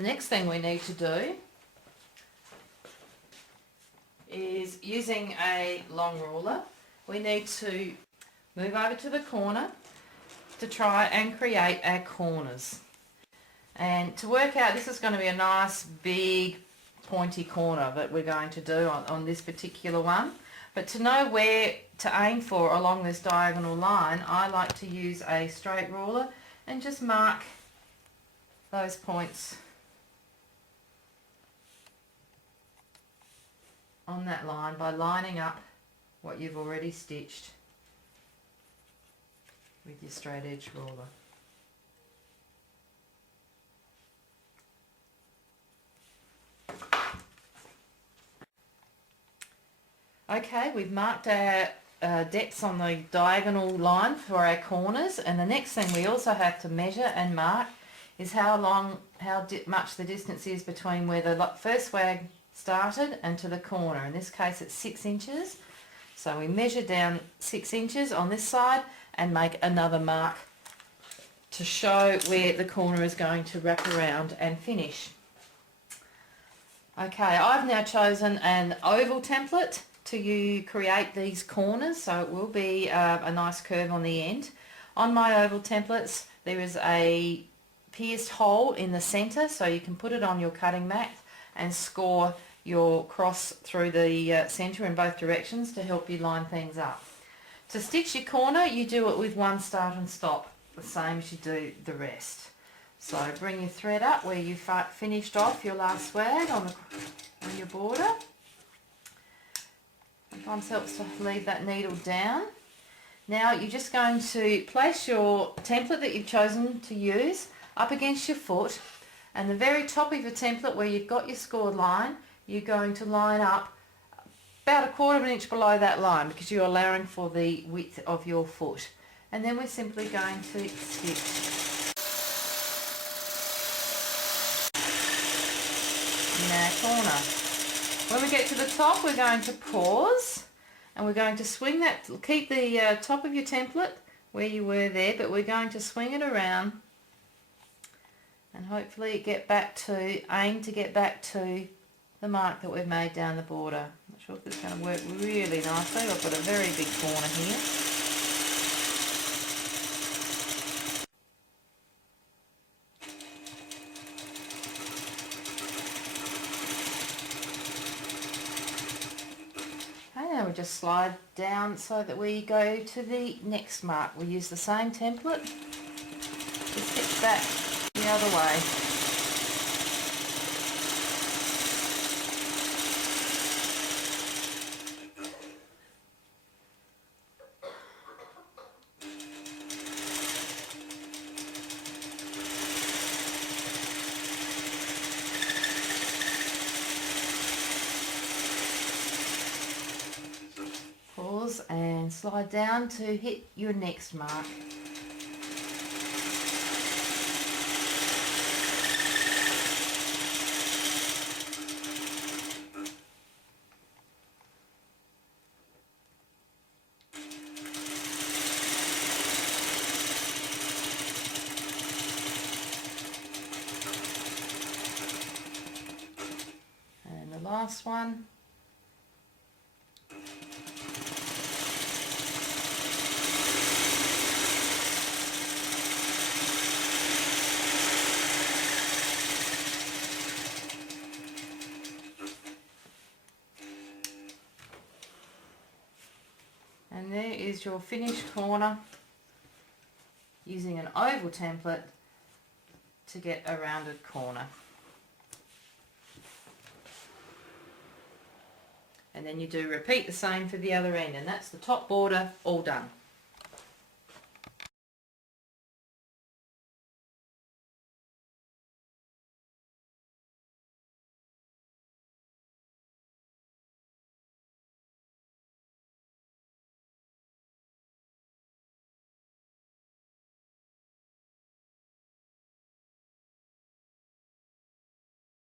The next thing we need to do is, using a long ruler, we need to move over to the corner to try and create our corners. And to work out, this is going to be a nice big pointy corner that we're going to do on this particular one. But to know where to aim for along this diagonal line, I like to use a straight ruler and just mark those points on that line by lining up what you've already stitched with your straight edge ruler. Okay, we've marked our depths on the diagonal line for our corners, and the next thing we also have to measure and mark is how much the distance is between where the first swag started and to the corner. In this case it's 6 inches, so we measure down 6 inches on this side and make another mark to show where the corner is going to wrap around and finish. Okay, I've now chosen an oval template to create these corners, so it will be a nice curve on the end. On my oval templates there is a pierced hole in the centre, so you can put it on your cutting mat and score your cross through the centre in both directions to help you line things up. To stitch your corner, you do it with one start and stop, the same as you do the rest. So bring your thread up where you finished off your last swag on your border. Sometimes helps to leave that needle down. Now you're just going to place your template that you've chosen to use up against your foot, and the very top of your template where you've got your scored line, you're going to line up about 1/4 of an inch below that line because you're allowing for the width of your foot. And then we're simply going to stitch in our corner. When we get to the top, we're going to pause and we're going to swing that, keep the top of your template where you were there, but we're going to swing it around and hopefully aim to get back to the mark that we've made down the border. I'm not sure if this is going to work really nicely. I've got a very big corner here. Now we just slide down so that we go to the next mark. We use the same template to stitch back the other way. Pause and slide down to hit your next mark. And the last one. And there is your finished corner using an oval template to get a rounded corner. And then you do repeat the same for the other end, and that's the top border all done.